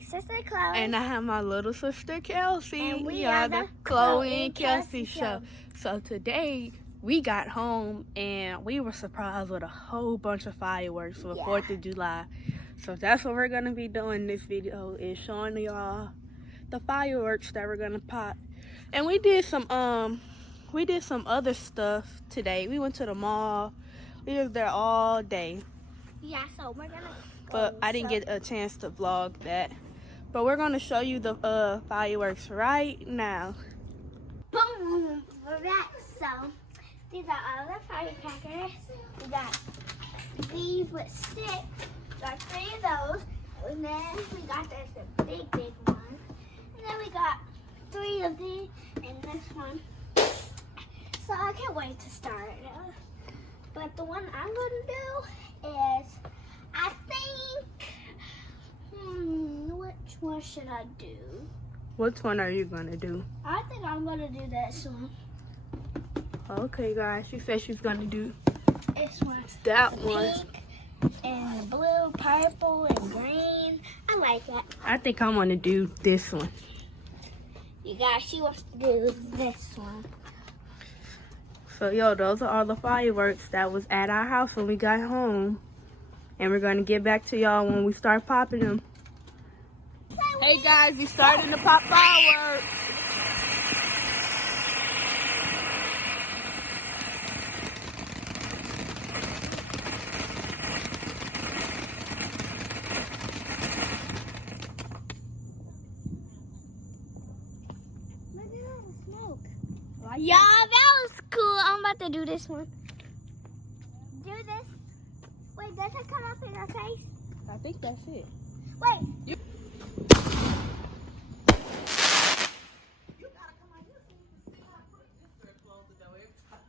big sister Chloe. And I have my little sister Kelsie. And we are the Chloe and Kelsie show. So today we got home and we were surprised with a whole bunch of fireworks for the 4th of July. So that's what we're gonna be doing in this video, is showing y'all the fireworks that we're gonna pop. And we did some other stuff today. We went to the mall. We was there all day. Yeah, so we're gonna But I didn't get a chance to vlog that. But we're gonna show you the fireworks right now. Boom! We're back. So these are all the firecrackers. We got these with sticks. We got 3 of those. And then we got this a big one. And then we got 3 of these and this one. So I can't wait to start it. But the one I'm gonna do is, I think, which one should I do? Which one are you gonna do? I think I'm gonna do this one. Okay, guys, she said she's gonna do This one. that one. Pink and blue, purple, and green. I like it. I think I'm gonna do this one. You guys, she wants to do this one. So, yo, those are all the fireworks that was at our house when we got home. And we're gonna get back to y'all when we start popping them. Hey guys, we starting to pop fireworks. Yeah, that was cool. I'm about to do this one. Do this. Wait, does it come up in your face? I think that's it. Wait. You gotta come out here so you can see how I put this. Close the door every time.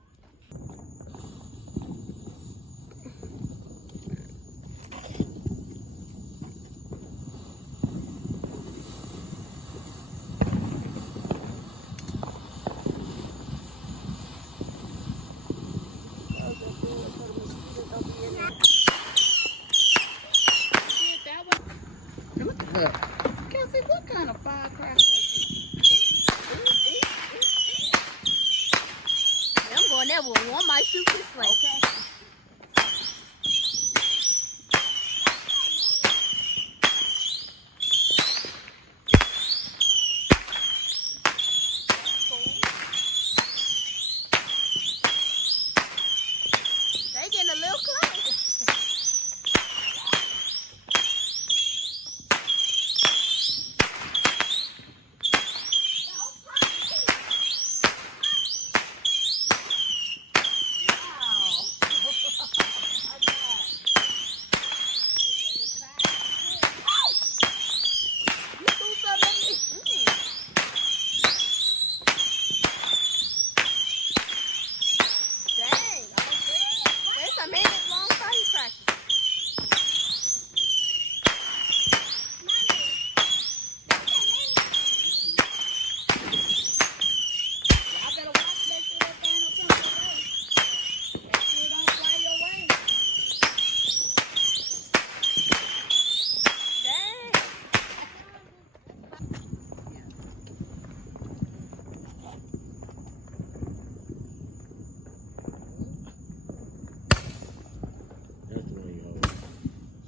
Kelsie, what kind of firecracker is this? I'm going there with one might shoot this way. Okay. They getting a little close.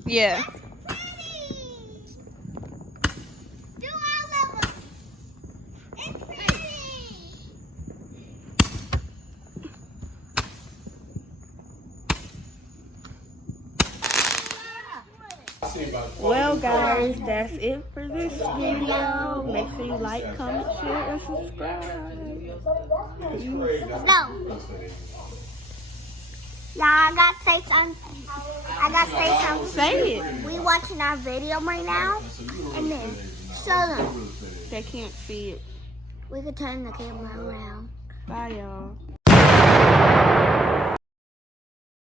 Yeah. Do all of them. It's pretty. Well, guys, that's it for this video. Make sure you like, comment, share, and subscribe. No. Yeah, I gotta say something. Say it. We watching our video right now, and then show them. They can't see it. We could turn the camera around. Bye, y'all.